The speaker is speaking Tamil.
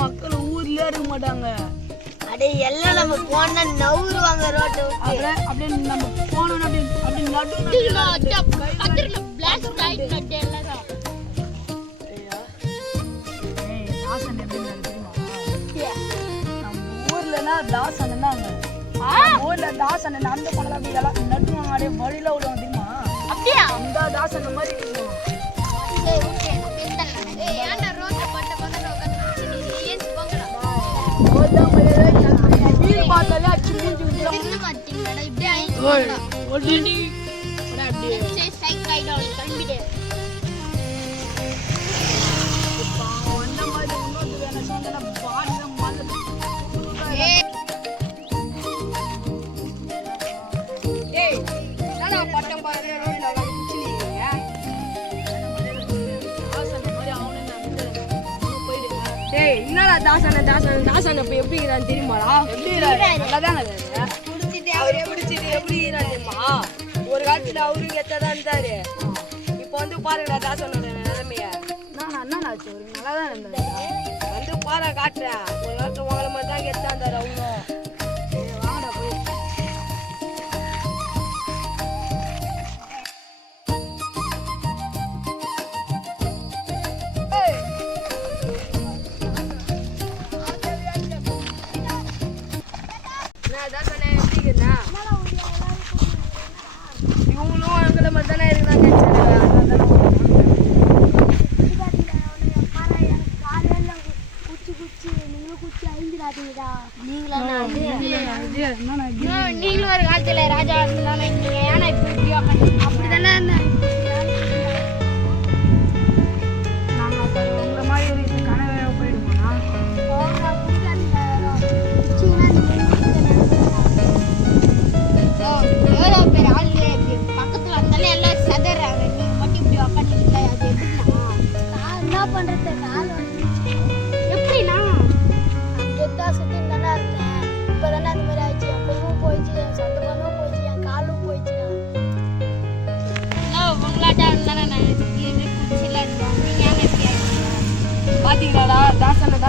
மக்கள் ஊர்லயே இருக்க மாட்டாங்க. அடே எல்லாம் நம்ம போனா நவுருவாங்க ரோட்டு அப்படியே நம்ம போனோம் அப்படி தாசன் நடந்து போனதா அப்படி எல்லாம் நட்டுவாங்க. அப்படியே வழியில விடுவாங்க தெரியுமா? அப்படியா? அந்த தாசன் மாதிரி இருக்கும். என்னடா தாசன் இப்ப எப்படி தெரியுமாடா? தெரியுமா? ஒரு காலத்துல அவரு எத்தான் இருந்தாரு. இப்ப வந்து பாருங்கடா தாசனோட நிலைமைய. நல்லாதான் இருந்தாரு. வந்து பாரு காட்டுறேன். ஒரு காலத்துல உங்களை மாதிரி தான் எத்தான் இருந்தாரு அவங்களும். இவங்களும் எங்களை மாதிரி தானே இருந்தாங்க. நீங்களும் ஒரு காலத்துல ராஜா ஏன்னா அப்படிதானே உங்களை மாதிரி கனவு போயிடுமா? பக்கத்துல இருந்தாலும் எல்லாம் செதறாங்க. நீங்க மட்டும் இப்படி உக்காந்துக்கிட்டா அது என்ன பண்றது? எப்படின்னா கெத்தா சுத்தி நல்லா இருந்தேன். இப்பதானே அந்த மாதிரி ஆயிடுச்சு. என் பொண்ணும் போயிடுச்சு, என் சொந்த பொண்ணும் போயிடுச்சு, என் காலும் போயிடுச்சு. உங்களாட்டா இருந்தானே நான் குச்சில இருந்தேன். நீங்க ஏன் எப்படி ஆயிடுச்சு? பாத்தீங்களாடா தாசன்